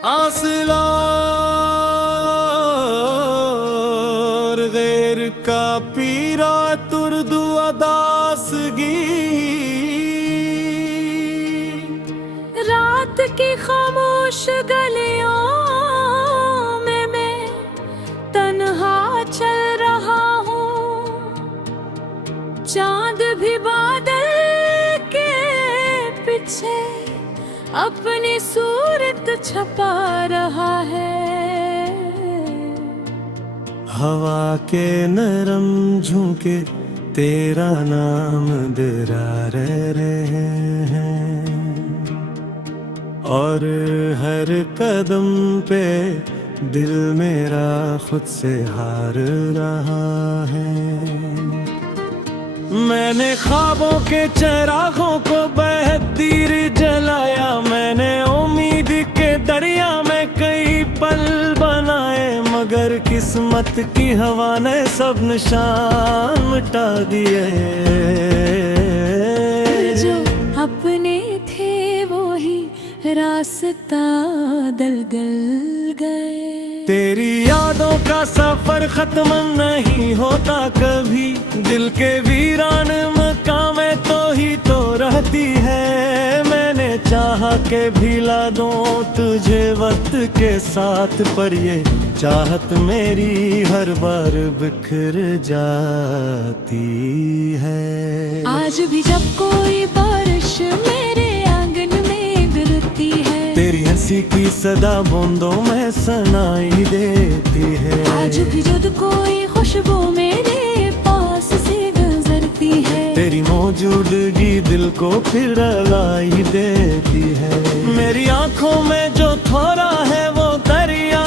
आसलार गैर का पीरा तुर्दु अदासगी, रात की खामोश गलियों में मैं तन्हा चल रहा हूँ। चांद भी बादल के पीछे अपनी सूरत छपा रहा है। हवा के नरम झोंके तेरा नाम डरा रहे हैं, और हर कदम पे दिल मेरा खुद से हार रहा है। मैंने ख्वाबों के चिरागों को बेहतीर जलाया, मैंने उम्मीद के दरिया में कई पल बनाए, मगर किस्मत की हवा ने सब निशान मिटा दिए। जो अपने थे वो ही रास्ता दलदल गए। तेरी यादों का सफर खत्म नहीं होता कभी, दिल के वीरान मकामें तो ही तो रहती है। मैंने चाहा के भिला दूं तुझे वक्त के साथ, पर ये चाहत मेरी हर बार बिखर जाती है। आज भी जब कोई बारिश मेरे आंगन में गिरती है, तेरी हंसी की सदा बूंदों में सुनाई देती है। आज भी जब कोई खुशबू मेरे पास से गुजरती है, तेरी मौजूदगी दिल को फिर लाई देती है। मेरी आंखों में जो थोड़ा है वो दरिया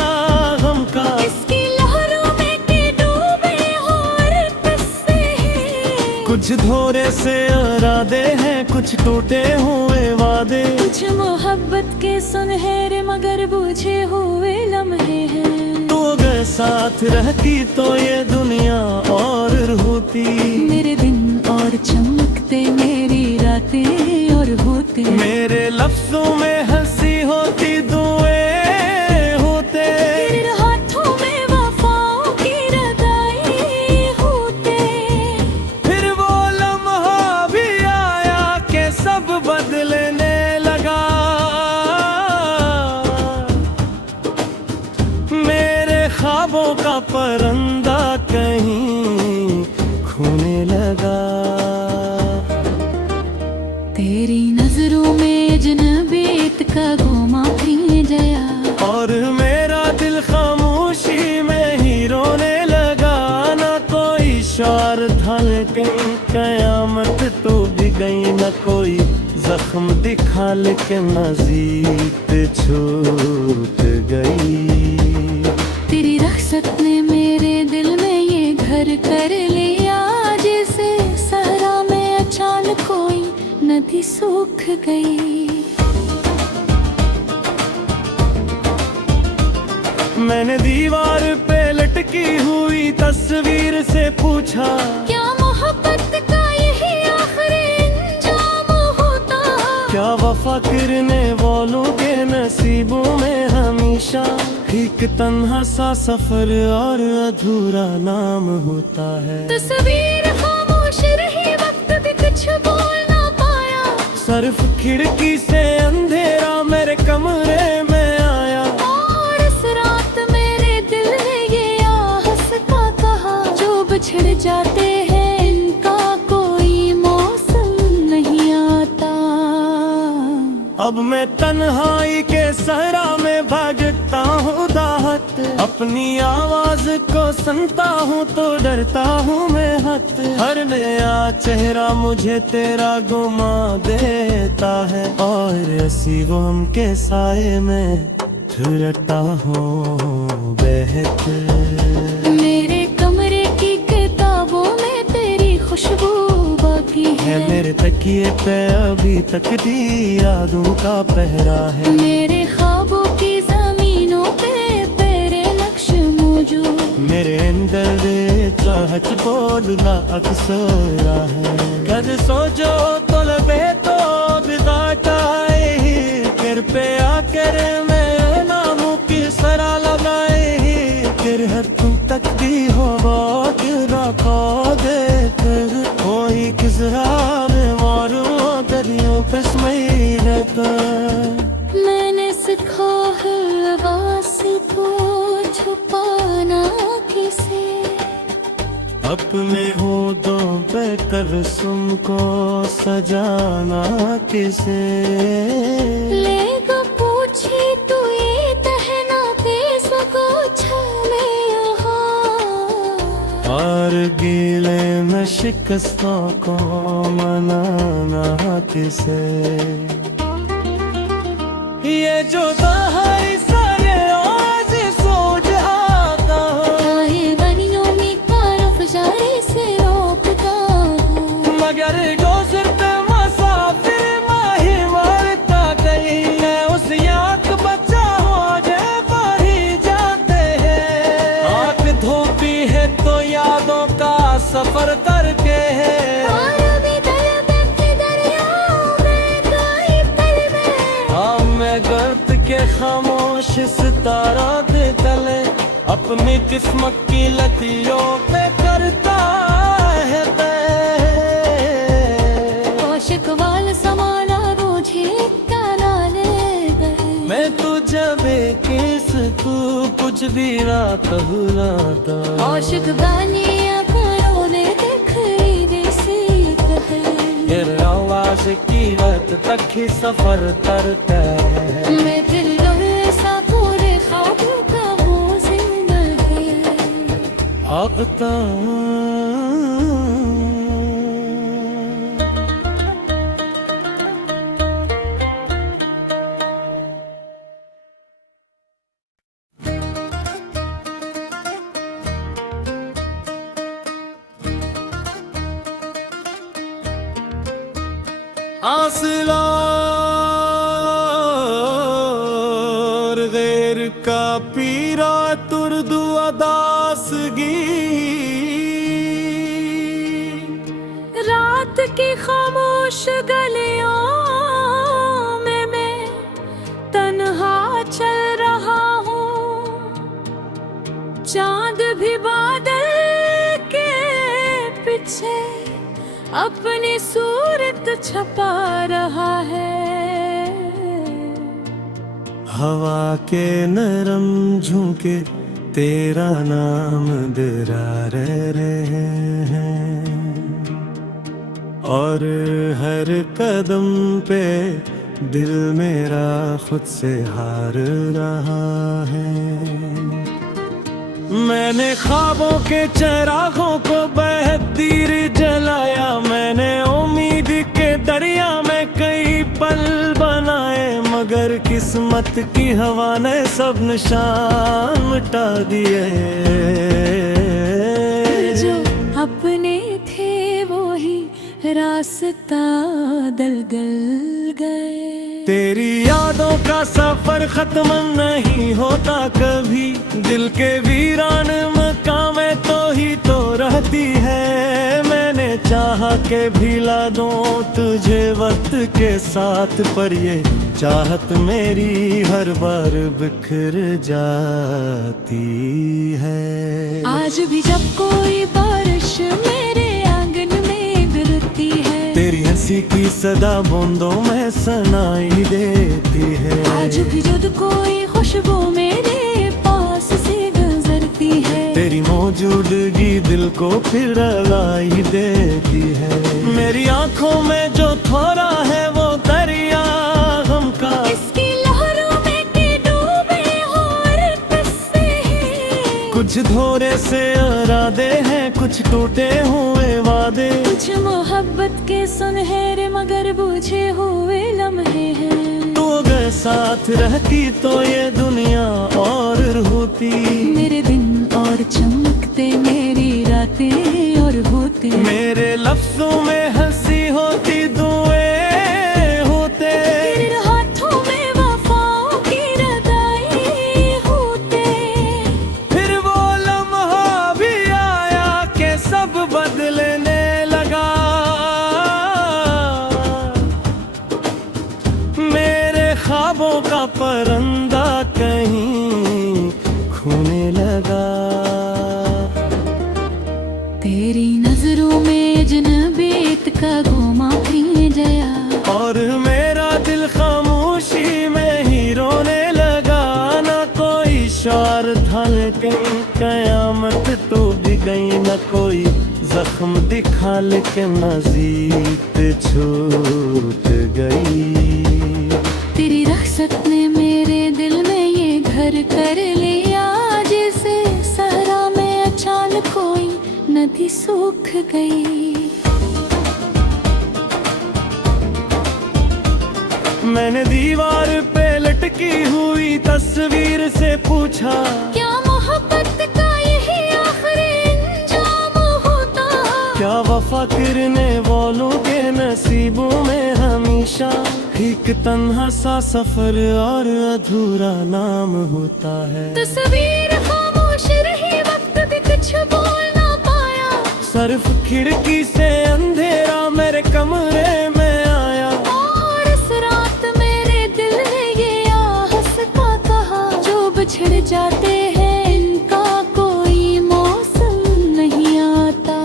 गम का, इसकी लहरों में के डूबे और किस्से हैं। कुछ धोरे से इरादे हैं, कुछ टूटे हुए वादे, कुछ मोहब्बत के सुनहरे मगर बुझे हुए लम्हे हैं। तू अगर साथ रहती तो ये दुनिया और होती, मेरे दिन और चमकते मेरी रातें और होते, मेरे लफ्जों में हंसी होती दुआएं होते, तेरे हाथों में वफाओं की रदाई होते। फिर वो लम्हा भी आया के सब बदलने लगा। मेरे ख्वाबों का परिंदा कहीं खोने लगा। तेरी नजरों में अजनबीत का गोमा फिर गया, और मेरा दिल खामोशी में ही रोने लगा। ना कोई शार था लेकिन कयामत तो भी गई, न कोई जख्म दिखा लेकिन नज़ीक छूट गई। तेरी रख्सत ने मेरे दिल में ये घर कर लिया, जैसे सहरा में अचानक कोई नदी सूख गई। मैंने दीवार पे लटकी हुई तस्वीर से पूछा, क्या मोहब्बत का यही आखिरी अंजाम होता? क्या वफा करने वालों के नसीबों में हमेशा एक तन्हा सा सफर और अधूरा नाम होता है। तस्वीर खामोश रही, वक्त भी कुछ बोल ना पाया, सिर्फ खिड़की से अंधेरा मेरे कमरे में आया। और इस रात मेरे दिल ने ये आहस का कहा, जो बिछड़ जाते हैं इनका कोई मौसम नहीं आता। अब मैं तन्हाई के सहरा में भागता हूँ दाहत, अपनी आवाज को सुनता हूँ तो डरता हूँ मैं हत। हर नया चेहरा मुझे तेरा गुमा देता है, और ऐसी वो हम के साए में फिरता हूँ बहत। मेरे कमरे की किताबों में तेरी खुशबू बाकी है, मेरे तकिए पे अभी तक दी यादों का पहरा है। मेरे ख्वाबों की जमीनों पे तेरे नक्श मौजूद, मेरे अंदर चाहत बोलना अक्सर है। कद सोचो तो लबे तो बिदाटाए, कर पे आकर मैं ना अपने होठों पे तबस्सुम को सजाना किसे, लेगा पूछी तू ये कहना बेसको छले यहाँ, और गीले में शिकस्तों को मनाना किसे। ये जो तहाई सारे आज सोच आता हूँ, ये बनियों में कारफ जाए से रोकता हूँ, मगर जो सिर पे मुसाफिर माही मरता कहीं है, उस याक बच्चा हो जाए बाही जाते हैं। आँख धोती है तो यादों का सफर करके है, और अभी तलबत दरियाओं में कोई पल में, हम में गर्त के खामोश सितारा दे तले, अपनी किस्मत की लतियों पे करता है तय। आशिक वाल समाना रोझे कानाले गए, मैं तुझे बेकिस तू कुछ भी रात हुलाता, आशिक बानिया करो ने देखी देसी कहे, ये आवाज की रात तक ही सफर करता है। मैं दिल सा पूरे ख्वाबों का वो जिंदगी आता आसलार गैर का पीरा तुर्दु अदासगी, रात की खामोश गलियों में मैं तन्हा चल रहा हूँ, चांद भी बादल के पीछे अपनी सूरत छपा रहा है। हवा के नरम झोंके तेरा नाम दिला रहे हैं, और हर कदम पे दिल मेरा खुद से हार रहा है। मैंने ख्वाबों के चिरागों को बेहदीर जलाया, मैंने उम्मीद के दरिया में कई पल बनाए, मगर किस्मत की हवा ने सब निशान मिटा दिए। जो अपने थे वो ही रास्ता दलदल गए, तेरी यादों का सफर खत्म नहीं होता कभी, दिल के वीरान मकामें तो ही तो रहती है। मैंने चाहा के भिला दूं तुझे वक्त के साथ, पर ये चाहत मेरी हर बार बिखर जाती है। आज भी जब कोई बारिश मेरे आंगन में गिरती है, तेरी हंसी की सदा बूंदों में सुनाई देती है। आज भी जब कोई खुशबू मेरे पास से गुजरती है, तेरी मौजूदगी दिल को फिर लाई देती है। मेरी आंखों में जो थोड़ा है वो दरिया गम का, इसकी लहरों में के डूबे और किस्से हैं, कुछ धोरे से इरादे हैं, कुछ टूटे हुए वादे, कुछ मोहब्बत के सुनहरे मगर बुझे हुए लम्हे हैं। तू अगर साथ रहती तो ये दुनिया और होती, मेरे दिन और चमकते मेरी रातें और होते, मेरे लफ्जों में हंसी होती दुआएं होते, तेरे हाथों में वफाओं की रदाई होते। फिर वो लम्हा भी आया कि सब बदलने लगा, मेरे ख्वाबों का परिंदा कहीं खोने लगा। तेरी नजरों में अजनबीत का घुमा फिर गया, और मेरा दिल खामोशी में ही रोने लगा। ना कोई शार था लेकिन कयामत तो भी गई, न कोई जख्म दिखा लेकिन जीत छूट गई। तेरी रखसत ने मेरे दिल में ये घर कर लिया, जैसे सहरा में अचानक कोई नदी सूख गई। मैंने दीवार पे लटकी हुई तस्वीर से पूछा, क्या मोहब्बत का यही आखिरी अंजाम होता? क्या वफा करने वालों के नसीबों में हमेशा एक तन्हा सा सफर और अधूरा नाम होता है। तस्वीर खामोश रही, वक्त भी कुछ बोल ना पाया। सिर्फ खिड़की से अंधेरा मेरे कमरे में आया, और इस रात मेरे दिल ने ये आहस्ता कहा, जो बिछड़ जाते हैं इनका कोई मौसम नहीं आता।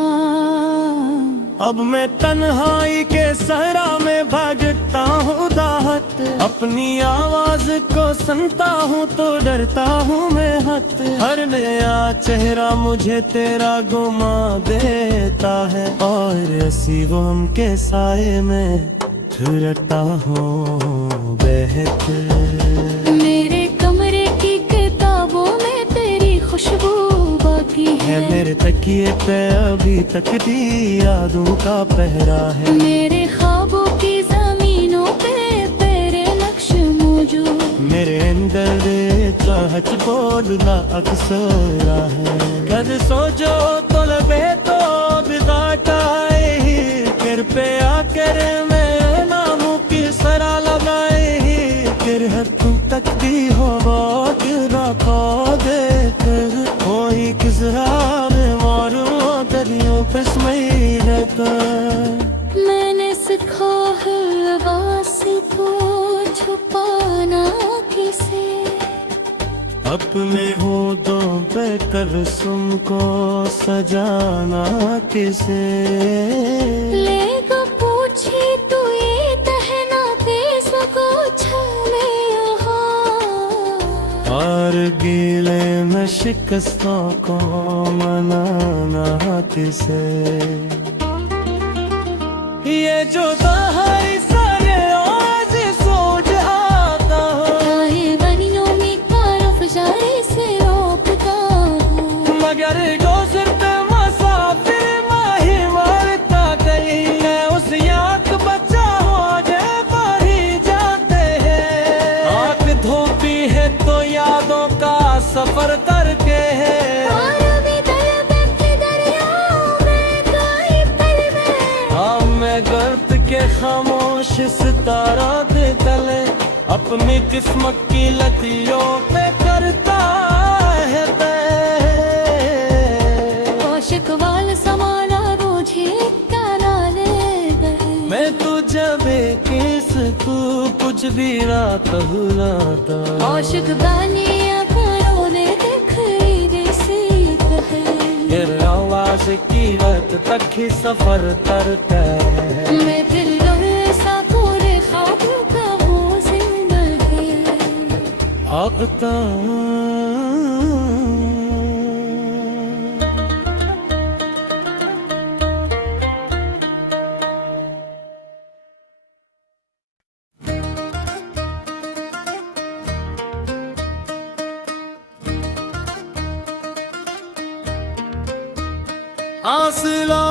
अब मैं तन्हाई के सहरा में भागता हूँ दाहत, अपनी आवाज को सुनता हूँ तो डरता हूँ मैं हत। हर नया चेहरा मुझे तेरा गुमा देता है, और नसीबों के साए में फिरता हूँ बेहतर। मेरे कमरे की किताबों में तेरी खुशबू बाकी है, मेरे तकिए पे अभी तक दी यादों का पहरा है। मेरे ख्वाबों की जमीनों पे तेरे नक्श मौजूद, मेरे अंदर चाहत बोलना अक्सर है। कद सोचो तो लबे तो बिगाटा कर पे आकर मैं नामों की सरा लगाए, फिर हर तुम तक दी हो बात रखा दे कर। कोई किस राह में मारूं दरियों पे मैं रहता। मैंने सीखा है आवाज़ को छुपाना किसे, अपने होठों पे तबस्सुम को सजाना किसे। लेगा पूछी तू ये कहना बेसो को छले यहाँ, और गीले में शिकस्तों को मनाना किसे। ये जो दहाई सारे आज सोच आता हूँ, चाहे बनियों में कारफ जारी से रोकता हूँ, मगर गुज़र पे मुसाफिर माही मारता गई। मैं उस याद बचा हो जाए बारी जाते हैं, आँख धोती है तो यादों का सफर करके है। और भी दरबे के दरियाओं में कोई पल में, हाँ मैं गर्त के खामोश सितारा दे तले, अपनी किस्मत की लतियों पे करता है आशिक वाल समाना रोझे तारा ले गए। मैं तुझे बेकिस तू कुछ भी रात हुलाता। आशिक बानिया करो ने दिखाई जैसे कहे, फिर आवाज की रात तक ही सफर करता है। मैं दिल ऐसा पूरे ख्वाबों का वो जिंदगी आता आसला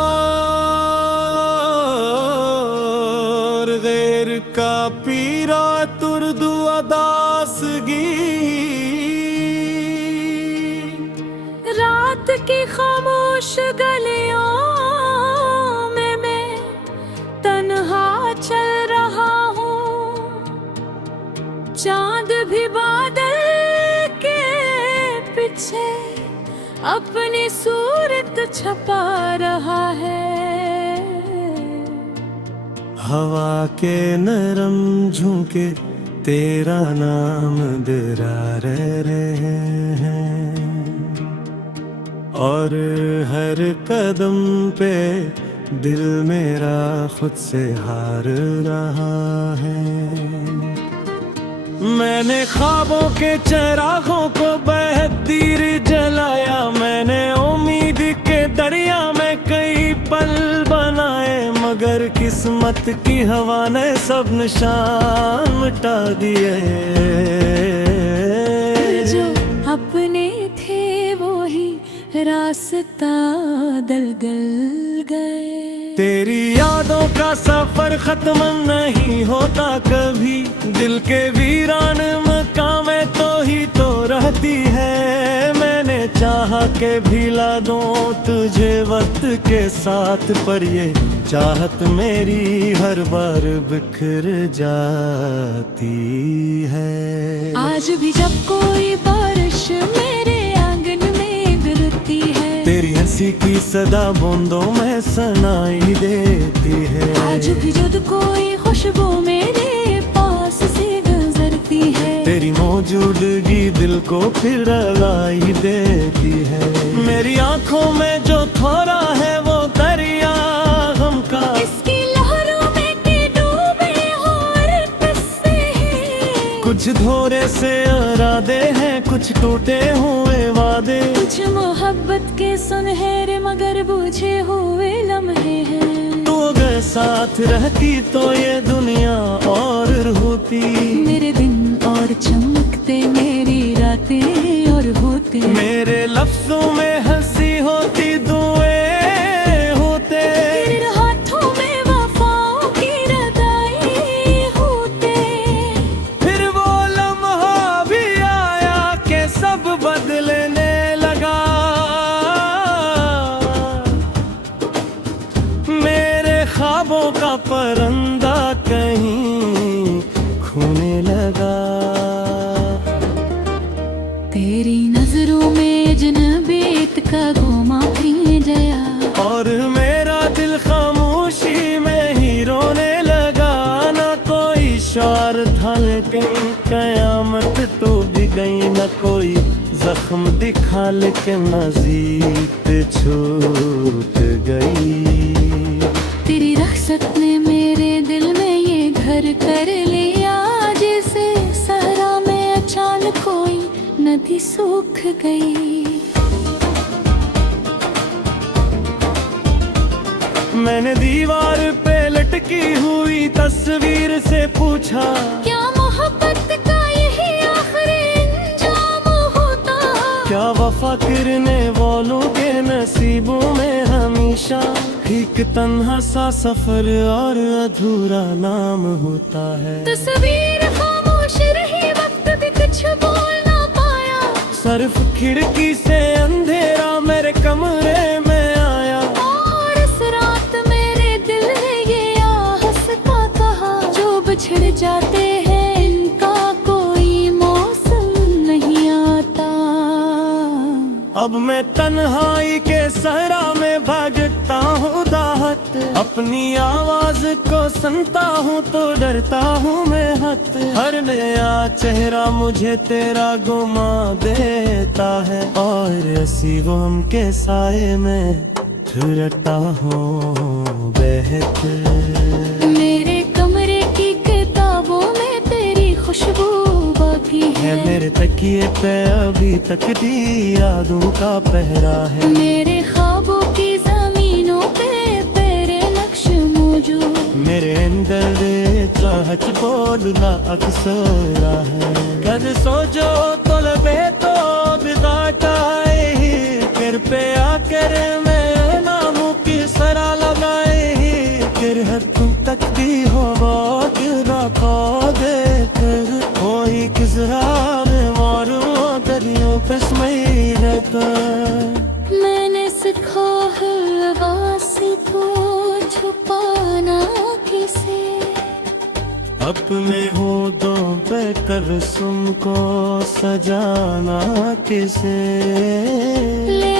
गैर का पीरा तुर्दु अदासगी, रात की खामोश गलियों में मैं तन्हा चल रहा हूँ, चांद भी बादल के पीछे अपनी सूरत छपा रहा है। हवा के नरम झोंके तेरा नाम दिरा रहे हैं, और हर कदम पे दिल मेरा खुद से हार रहा है। मैंने ख्वाबों के चिरागों को बेहद देर जलाया, मैंने उम्मीद के दरिया में कई पल बनाए, मगर किस्मत की हवा ने सब निशान मिटा दिए। जो अपने थे वो ही रास्ता दलदल गए। तेरी यादों का सफर खत्म नहीं होता कभी, दिल के वीरान मकाम में तो ही तो रहती है। मैंने चाहा के भिला दूं तुझे वक्त के साथ, पर ये चाहत मेरी हर बार बिखर जाती है। आज भी जब कोई बारिश मेरे आंगन में गिरती है, तेरी हंसी की सदा बूंदों में सुनाई देती है। आज भी जब कोई खुशबू मेरे पास से गुजरती है, तेरी मौजूदगी दिल को फिर लाई देती है। मेरी आंखों में जो थोड़ा है वो दरिया गम का, इसकी लहरों में के डूबे और किस्से हैं। कुछ धोरे से इरादे हैं, कुछ टूटे हुए वादे, कुछ मोहब्बत के सुनहरे मगर बुझे हुए लम्हे हैं। तू अगर साथ रहती तो ये दुनिया और होती। मेरे दिन और चमकते, मेरी रातें और होते, मेरे लफ्जों में हंसी होती, दुए होते, तेरे हाथों में वफाओं की रदाई होते। फिर वो लम्हा भी आया के सब बदलने लगा। मेरे ख्वाबों का परिंदा कहीं खोने लगा। तेरी नजरों में जनबीत का गोमा भी जया, और मेरा दिल खामोशी में ही रोने लगा। ना कोई शार था लेकिन कयामत तो भी गई, न कोई जख्म दिखा लेकिन नजीक छूट गई। तेरी रख्सत ने मेरे दिल में ये घर कर लिया, जैसे सहरा में अचानक कोई नदी सूख गई। मैंने दीवार पे लटकी हुई तस्वीर से पूछा, क्या मोहब्बत का यही आखिरी अंजाम होता? क्या वफा करने वालों के नसीबों में हमेशा एक तन्हा सा सफर और अधूरा नाम होता है। तस्वीर खामोश रही, वक्त भी कुछ बोल ना पाया। सिर्फ खिड़की से अंधेरा मेरे कमरे में आया, और इस रात मेरे दिल ने ये आहस का कहा, जो बिछड़ जाते हैं इनका कोई मौसम नहीं आता। अब मैं तन्हाई के सहरा में भागता हूँ दाहत, अपनी आवाज को सुनता हूँ तो डरता हूँ मैं हत। हर नया चेहरा मुझे तेरा गुमा देता है, और ऐसी वो हम के साए में फिरता हूँ बहत। मेरे कमरे की किताबों में तेरी खुशबू बाकी है, मेरे तकिए पे अभी तक दी यादों का पहरा है। मेरे ख्वाबों की जमीनों पे तेरे नक्श मौजूद, मेरे अंदर चाहत बोलना अक्सर है। कद सोचो तो लबे तो बिगाटाए, फिर पे आकर मैं नामों की सरा लगाए। फिर हद तक भी हो बात रखा देख, कोई किस राह में मारूं दरियों पे समई रहता। मैंने सीखा है आवाज़ को छुपाना किसे, अपने होठों पे तबस्सुम को सजाना किसे। ले